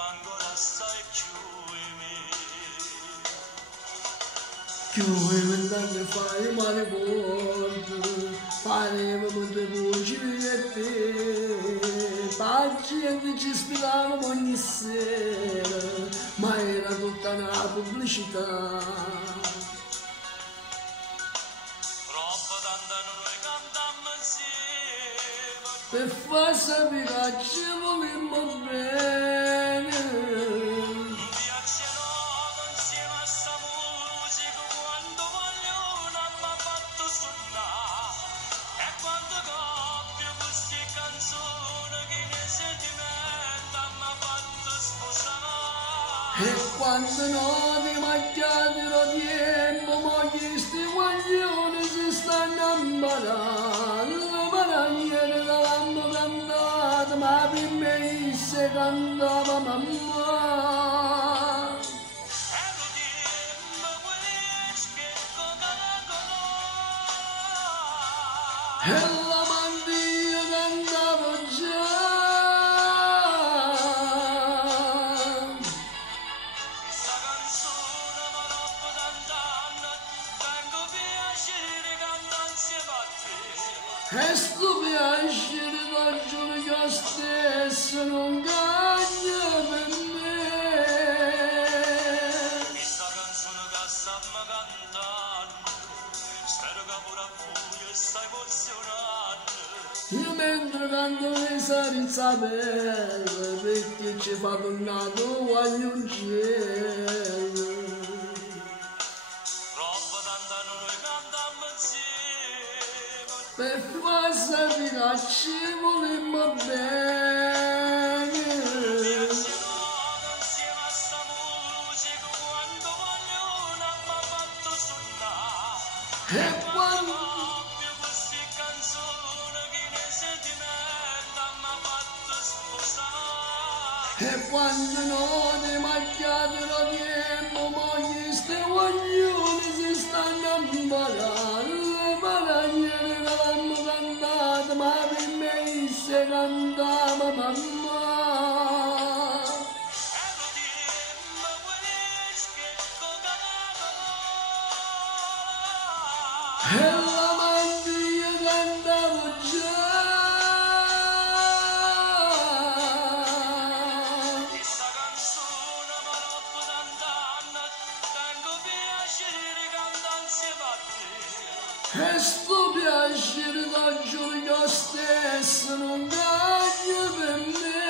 ancora assai più vent'anni fa io mi ricordo, parevamo due voci e te, pazienti ci spiegavamo ogni sera, ma era tutta una pubblicità. Troppo tanta noi cantammo insieme Per far sapere che ci volemmo bene. viaggiamo insieme a sta musica quando vogliono mi ha fatto suonare e quando coppio queste canzoni che ne sentimento mi ha fatto sposare. E quando noi macchiati lo tempo, ma questi guaglioni si stanno imparando, ma la niente l'hanno cantata, ma per me se cantava mamma. E lo tempo questo che coca-cola E la mandia cantavo già. questa canzone ma troppo tant'anni tengo piacere cantare insieme a te. E sto piacere d'oggi io stesso non cagna per me. Questa canzone che stiamo cantando spero che pure a voi sta emozionando. Io mentre canto le senza belle, perché ci fa tornato guaglio un cielo. Troppo tant'anni noi cantammo insieme Per far sapere che ci volemmo bene. viaggiamo insieme a sta musica quando vogliono mi ha fatto suonare E quando, coppio queste canzoni che ne sentimento mi ha fatto sposare. e quando noi macchiati lo tempo, ma questi guaglioni si stanno imparando, ma la niente l'hanno cantata, ma per me se cantava mamma. E lo tempo questo che coca-cola E la mandia cantavo già. questa canzone ma troppo tant'anni tengo piacere cantare insieme a te. E sto piacere d'oggi io stesso non cagna per me.